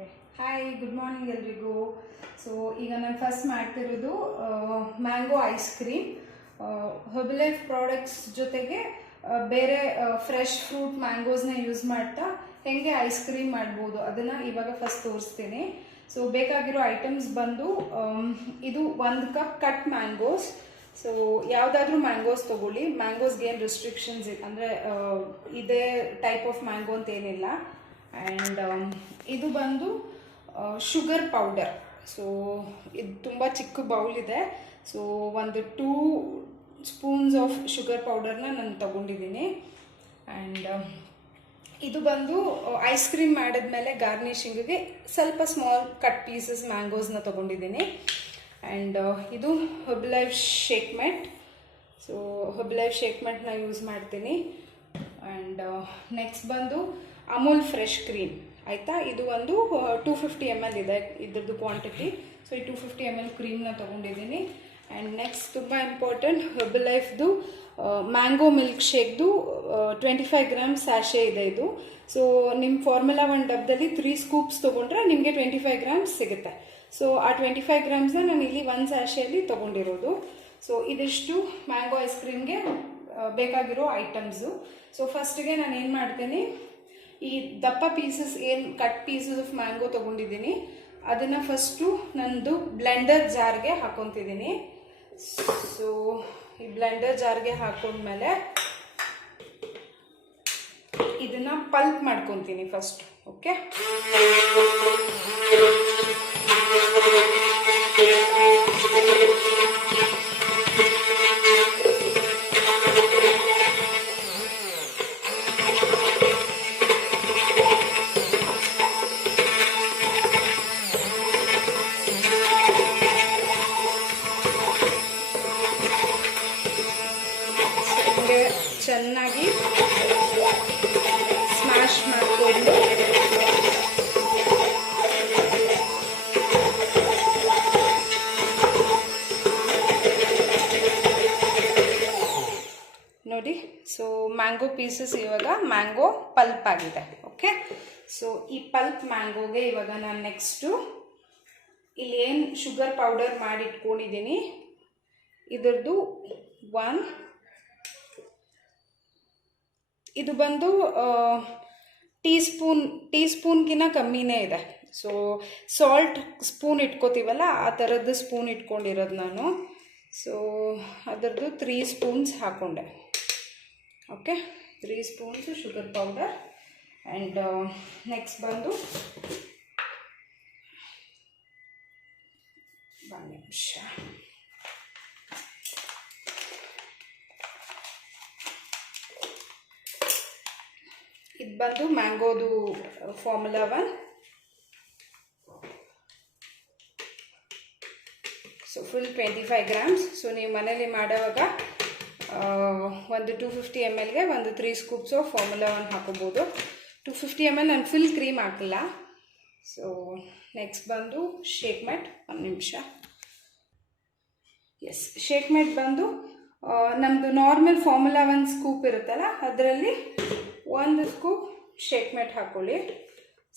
Okay hi good morning ಎಲ್ರಿಗೂ. So ಈಗ ನಾನು ಫಸ್ಟ್ ಮಾಡ್ತಿರೋದು mango ice cream. Herbalife products ಜೊತೆಗೆ ಬೇರೆ ಫ್ರೆಶ್ ಫ್ರೂಟ್ ಮ್ಯಾಂಗೋಸ್ನ ಯೂಸ್ ಮಾಡ್ತಾ ಹೆಂಗೆ ಐಸ್ ಕ್ರೀಮ್ ಮಾಡ್ಬೋದು ಅದನ್ನು ಇವಾಗ ಫಸ್ಟ್ ತೋರಿಸ್ತೀನಿ. ಸೊ ಬೇಕಾಗಿರೋ ಐಟಮ್ಸ್ ಬಂದು ಇದು 1 ಕಪ್ ಕಟ್ ಮ್ಯಾಂಗೋಸ್. ಸೊ ಯಾವುದಾದ್ರೂ ಮ್ಯಾಂಗೋಸ್ ತೊಗೊಳ್ಳಿ, ಮ್ಯಾಂಗೋಸ್ಗೆ ಏನು ರಿಸ್ಟ್ರಿಕ್ಷನ್ಸ್ ಅಂದರೆ ಇದೇ ಟೈಪ್ ಆಫ್ ಮ್ಯಾಂಗೋ ಅಂತ ಏನಿಲ್ಲ. ಆ್ಯಂಡ್ ಇದು ಬಂದು ಶುಗರ್ ಪೌಡರ್. ಸೊ ಇದು ತುಂಬ ಚಿಕ್ಕ ಬೌಲ್ ಇದೆ. ಸೊ ಒಂದು 2 ಸ್ಪೂನ್ಸ್ ಆಫ್ ಶುಗರ್ ಪೌಡರ್ನ ನಾನು ತಗೊಂಡಿದ್ದೀನಿ. ಆ್ಯಂಡ್ ಇದು ಬಂದು ಐಸ್ ಕ್ರೀಮ್ ಮಾಡಿದ್ಮೇಲೆ ಗಾರ್ನಿಷಿಂಗಿಗೆ ಸ್ವಲ್ಪ ಸ್ಮಾಲ್ ಕಟ್ ಪೀಸಸ್ ಮ್ಯಾಂಗೋಸ್ನ ತೊಗೊಂಡಿದ್ದೀನಿ. ಆ್ಯಂಡ್ ಇದು ಹರ್ಬಲೈಫ್ ಶೇಕ್ ಮೆಟ್. ಸೊ ಹರ್ಬಲೈಫ್ ಶೇಕ್ ಮೆಟ್ನ ಯೂಸ್ ಮಾಡ್ತೀನಿ. ಆ್ಯಂಡ್ ನೆಕ್ಸ್ಟ್ ಬಂದು ಅಮೂಲ್ ಫ್ರೆಶ್ ಕ್ರೀಮ್, ಆಯಿತಾ. ಇದು ಒಂದು 250 ml ಇದೆ ಇದ್ರದ್ದು ಕ್ವಾಂಟಿಟಿ. ಸೊ ಈ 250 ml ಕ್ರೀಮ್ನ ತೊಗೊಂಡಿದ್ದೀನಿ. ಆ್ಯಂಡ್ ನೆಕ್ಸ್ಟ್ ತುಂಬ important ಹರ್ಬಲೈಫ್ದು mango milk ಶೇಕ್ದು 25 grams sachet ಇದೆ ಇದು. ಸೊ ನಿಮ್ಮ ಫಾರ್ಮುಲಾ 1 ಡಬ್ಬದಲ್ಲಿ 3 ಸ್ಕೂಪ್ಸ್ ತೊಗೊಂಡ್ರೆ ನಿಮಗೆ 25 ಗ್ರಾಮ್ಸ್ ಸಿಗುತ್ತೆ. ಸೊ ಆ 25 ಗ್ರಾಮ್ಸ್ನ ನಾನು ಇಲ್ಲಿ 1 ಸ್ಯಾಶೆಯಲ್ಲಿ ತೊಗೊಂಡಿರೋದು. ಸೊ ಇದಿಷ್ಟು ಮ್ಯಾಂಗೋ ಐಸ್ ಕ್ರೀಮ್ಗೆ ಬೇಕಾಗಿರೋ ಐಟಮ್ಸು. ಸೊ ಫಸ್ಟಿಗೆ ನಾನು ಏನು ಮಾಡ್ತೀನಿ, ಈ ದಪ್ಪ ಪೀಸಸ್ ಏನು ಕಟ್ ಪೀಸಸ್ ಆಫ್ ಮ್ಯಾಂಗೋ ತೊಗೊಂಡಿದ್ದೀನಿ ಅದನ್ನು ಫಸ್ಟು ನಂದು ಬ್ಲೆಂಡರ್ ಜಾರ್ಗೆ ಹಾಕೊತಿದ್ದೀನಿ. ಸೊ ಈ ಬ್ಲೆಂಡರ್ ಜಾರ್ಗೆ ಹಾಕೊಂಡ್ಮೇಲೆ ಇದನ್ನು ಪಲ್ಪ್ ಮಾಡ್ಕೊತೀನಿ ಫಸ್ಟ್. ಓಕೆ, ಚೆನ್ನಾಗಿ ಸ್ಮ್ಯಾಶ್ ಮಾಡಿಕೊಂಡು ನೋಡಿ. ಸೊ ಮ್ಯಾಂಗೋ ಪೀಸಸ್ ಇವಾಗ ಮ್ಯಾಂಗೋ ಪಲ್ಪ್ ಆಗಿದೆ. ಓಕೆ, ಸೊ ಈ ಪಲ್ಪ್ ಮ್ಯಾಂಗೋಗೆ ಇವಾಗ ನಾನು ನೆಕ್ಸ್ಟು ಇಲ್ಲಿ ಏನು ಶುಗರ್ ಪೌಡರ್ ಮಾಡಿ ಇಟ್ಕೊಂಡಿದ್ದೀನಿ ಇದರದ್ದು ಇದು ಬಂದು ಟೀ ಸ್ಪೂನ್ಗಿನ್ನ ಕಮ್ಮಿನೇ ಇದೆ. ಸೊ ಸಾಲ್ಟ್ ಸ್ಪೂನ್ ಇಟ್ಕೋತೀವಲ್ಲ ಆ ಥರದ್ದು ಸ್ಪೂನ್ ಇಟ್ಕೊಂಡಿರೋದು ನಾನು. ಸೊ ಅದರದ್ದು 3 ಸ್ಪೂನ್ಸ್ ಹಾಕ್ಕೊಂಡೆ. Okay, 3 spoons sugar powder. And next ಬಂದು ಒಂದು ನಿಮಿಷ, ಇದು ಬಂದು ಮ್ಯಾಂಗೋದು formula 1. So full 25 grams. So ನೀವು ಮನೇಲಿ ಮಾಡೋವಾಗ ಒಂದು 250 mlಗೆ ಒಂದು 3 ಸ್ಕೂಪ್ಸ್ ಆಫ್ ಫಾರ್ಮುಲಾ 1 ಹಾಕೋಬೋದು. 250 ml ನಾನು ಫುಲ್ ಕ್ರೀಮ್ ಹಾಕಿಲ್ಲ. ಸೊ ನೆಕ್ಸ್ಟ್ ಬಂದು ಶೇಕ್ ಮೆಟ್. ಒಂದು ನಿಮಿಷ. ಎಸ್, ಶೇಕ್ ಮೆಟ್ ಬಂದು ನಮ್ಮದು ನಾರ್ಮಲ್ ಫಾರ್ಮುಲಾ 1 ಸ್ಕೂಪ್ ಇರುತ್ತಲ್ಲ ಅದರಲ್ಲಿ 1 ಸ್ಕೂಪ್ ಶೇಕ್ ಮೆಟ್ ಹಾಕ್ಕೊಳ್ಳಿ.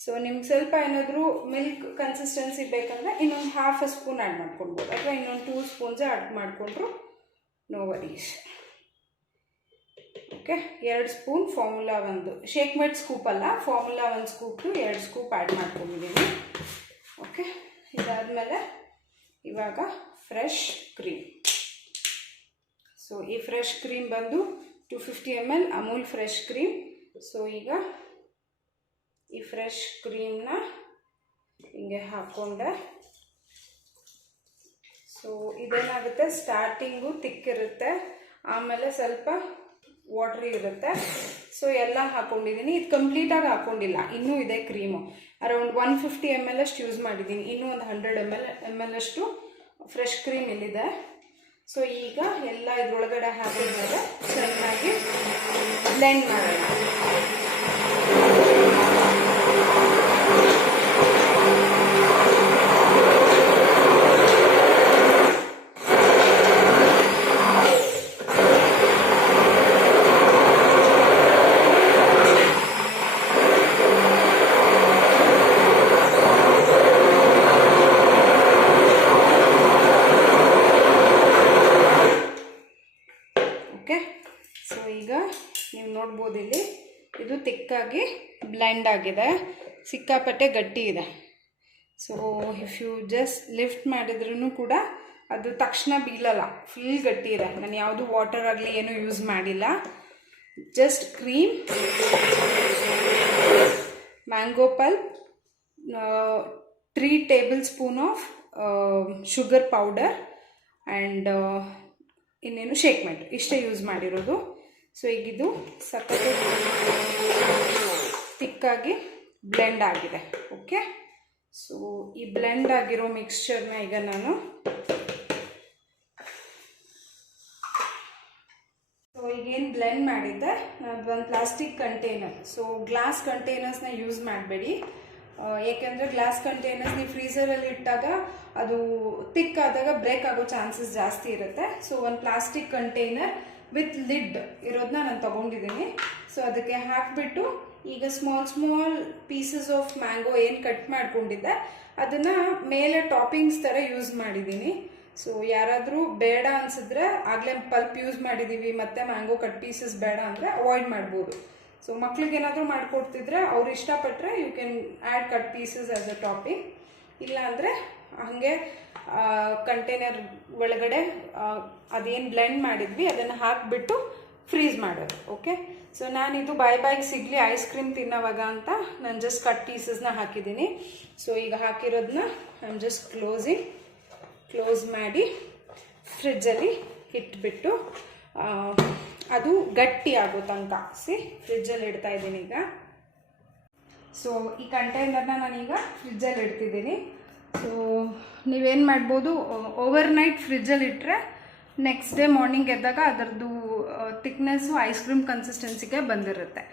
ಸೊ ನಿಮ್ಗೆ ಸ್ವಲ್ಪ ಏನಾದರೂ ಮಿಲ್ಕ್ ಕನ್ಸಿಸ್ಟೆನ್ಸಿ ಬೇಕಂದರೆ ಇನ್ನೊಂದು ½ ಸ್ಪೂನ್ ಆ್ಯಡ್ ಮಾಡ್ಕೊಳ್ಬೋದು, ಅಥವಾ ಇನ್ನೊಂದು 2 ಸ್ಪೂನ್ಸ್ ಆ್ಯಡ್ ಮಾಡಿಕೊಂಡ್ರು no worries. Okay, 2 spoon formula 1 shake mate scoop ಅಲ್ಲ, ಫಾರ್ಮುಲಾ 1 ಸ್ಕೂಪ್ದು 2 ಸ್ಕೂಪ್ ಆ್ಯಡ್ ಮಾಡ್ಕೊಂಡಿದ್ದೀನಿ. ಓಕೆ, ಇದಾದಮೇಲೆ ಇವಾಗ ಫ್ರೆಶ್ ಕ್ರೀಮ್. ಸೊ ಈ ಫ್ರೆಶ್ ಕ್ರೀಮ್ ಬಂದು 250 ml Amul fresh cream. So ಈಗ ಈ ಫ್ರೆಶ್ ಕ್ರೀಮ್ನ ಹಿಂಗೆ ಹಾಕ್ಕೊಂಡೆ. ಸೊ ಇದೇನಾಗುತ್ತೆ, ಸ್ಟಾರ್ಟಿಂಗು ತಿಕ್ಕಿರುತ್ತೆ, ಆಮೇಲೆ ಸ್ವಲ್ಪ ವಾಟ್ರಿ ಇರುತ್ತೆ. ಸೊ ಎಲ್ಲ ಹಾಕ್ಕೊಂಡಿದ್ದೀನಿ. ಇದು ಕಂಪ್ಲೀಟಾಗಿ ಹಾಕ್ಕೊಂಡಿಲ್ಲ, ಇನ್ನೂ ಇದೆ ಕ್ರೀಮು. ಅರೌಂಡ್ 150 ml ಅಷ್ಟು ಯೂಸ್ ಮಾಡಿದ್ದೀನಿ. ಇನ್ನೂ ಒಂದು 100 ml ಅಷ್ಟು ಫ್ರೆಶ್ ಕ್ರೀಮ್ ಇಲ್ಲಿದೆ. ಸೊ ಈಗ ಎಲ್ಲ ಇದ್ರೊಳಗಡೆ ಹಾಕಿದ್ಮೇಲೆ ಚೆನ್ನಾಗಿ ಬ್ಲೆಂಡ್ ಮಾಡೋಣ. ಈಗ ನೀವು ನೋಡ್ಬೋದು ಇಲ್ಲಿ ಇದು ತಿಕ್ಕಾಗಿ ಬ್ಲೆಂಡ್ ಆಗಿದೆ, ಸಿಕ್ಕಾಪಟ್ಟೆ ಗಟ್ಟಿ ಇದೆ. So if you just lift ಮಾಡಿದ್ರೂ ಕೂಡ ಅದು ತಕ್ಷಣ ಬೀಳಲ್ಲ, ಫುಲ್ ಗಟ್ಟಿ ಇದೆ. ನಾನು ಯಾವುದು ವಾಟರ್ ಆಗಲಿ ಏನೂ ಯೂಸ್ ಮಾಡಿಲ್ಲ. Just cream, mango pulp, 3 tablespoons of sugar powder and ಇನ್ನೇನು ಶೇಕ್ ಮೆಟ್, ಇಷ್ಟೇ ಯೂಸ್ ಮಾಡಿರೋದು. ಸೊ ಈಗಿದು ಸಖತ್ ತಿಕ್ಕಾಗಿ ಬ್ಲೆಂಡ್ ಆಗಿದೆ. ಓಕೆ, ಸೊ ಈ ಬ್ಲೆಂಡ್ ಆಗಿರೋ ಮಿಕ್ಸ್ಚರ್ನ ಈಗ ನಾನು ಈಗೇನು ಬ್ಲೆಂಡ್ ಮಾಡಿದ್ದೆ ಒಂದು ಪ್ಲಾಸ್ಟಿಕ್ ಕಂಟೈನರ್, ಸೊ ಗ್ಲಾಸ್ ಕಂಟೈನರ್ಸ್ನ ಯೂಸ್ ಮಾಡಬೇಡಿ. ಏಕೆಂದರೆ ಗ್ಲಾಸ್ ಕಂಟೈನರ್ಸ್ ನೀವು ಫ್ರೀಸರಲ್ಲಿ ಇಟ್ಟಾಗ ಅದು ತಿಕ್ ಆದಾಗ ಬ್ರೇಕ್ ಆಗೋ ಚಾನ್ಸಸ್ ಜಾಸ್ತಿ ಇರುತ್ತೆ. ಸೊ ಒಂದು ಪ್ಲಾಸ್ಟಿಕ್ ಕಂಟೈನರ್ ವಿತ್ ಲಿಡ್ ಇರೋದನ್ನ ನಾನು ತೊಗೊಂಡಿದ್ದೀನಿ. ಸೊ ಅದಕ್ಕೆ ಹಾಕಿಬಿಟ್ಟು ಈಗ ಸ್ಮಾಲ್ ಪೀಸಸ್ ಆಫ್ ಮ್ಯಾಂಗೋ ಏನು ಕಟ್ ಮಾಡ್ಕೊಂಡಿದ್ದೆ ಅದನ್ನು ಮೇಲೆ ಟಾಪಿಂಗ್ಸ್ ಥರ ಯೂಸ್ ಮಾಡಿದ್ದೀನಿ. ಸೊ ಯಾರಾದರೂ ಬೇಡ ಅನಿಸಿದ್ರೆ, ಆಗಲೇ ಪಲ್ಪ್ ಯೂಸ್ ಮಾಡಿದ್ದೀವಿ ಮತ್ತು ಮ್ಯಾಂಗೋ ಕಟ್ ಪೀಸಸ್ ಬೇಡ ಅಂದರೆ ಅವಾಯ್ಡ್ ಮಾಡ್ಬೋದು. ಸೊ ಮಕ್ಳಿಗೆ ಏನಾದರೂ ಮಾಡಿಕೊಡ್ತಿದ್ರೆ ಅವ್ರು ಇಷ್ಟಪಟ್ಟರೆ you can add cut pieces as a topping. ಇಲ್ಲ ಅಂದರೆ ಹಾಗೆ ಕಂಟೈನರ್ ಒಳಗಡೆ ಅದೇನು ಬ್ಲೆಂಡ್ ಮಾಡಿದ್ವಿ ಅದನ್ನು ಹಾಕಿಬಿಟ್ಟು ಫ್ರೀಸ್ ಮಾಡೋದು. ಓಕೆ, ಸೊ ನಾನಿದು ಬಾಯಿಗೆ ಸಿಗಲಿ ಐಸ್ ಕ್ರೀಮ್ ತಿನ್ನೋವಾಗ ಅಂತ ನಾನು ಜಸ್ಟ್ ಕಟ್ ಪೀಸಸ್ನ ಹಾಕಿದ್ದೀನಿ. ಸೊ ಈಗ ಹಾಕಿರೋದನ್ನ ಐ ಆಮ್ ಜಸ್ಟ್ ಕ್ಲೋಸ್ ಮಾಡಿ ಫ್ರಿಜ್ಜಲ್ಲಿ ಇಟ್ಬಿಟ್ಟು ಅದು ಗಟ್ಟಿ ಆಗೋ ತನಕ ಫ್ರಿಜ್ಜಲ್ಲಿ ಇಡ್ತಾ ಇದ್ದೀನಿ ಈಗ. ಸೊ ಈ ಕಂಟೈನರ್ನ ನಾನೀಗ ಫ್ರಿಜ್ಜಲ್ಲಿ ಇಡ್ತಿದ್ದೀನಿ. ಸೊ ನೀವೇನು ಮಾಡ್ಬೋದು, ಓವರ್ ನೈಟ್ ಫ್ರಿಜ್ಜಲ್ಲಿ ಇಟ್ಟರೆ ನೆಕ್ಸ್ಟ್ ಡೇ ಮಾರ್ನಿಂಗ್ ಎದ್ದಾಗ ಅದರದ್ದು ಥಿಕ್ನೆಸ್ಸು ಐಸ್ ಕ್ರೀಮ್ ಕನ್ಸಿಸ್ಟೆನ್ಸಿಗೆ ಬಂದಿರುತ್ತೆ.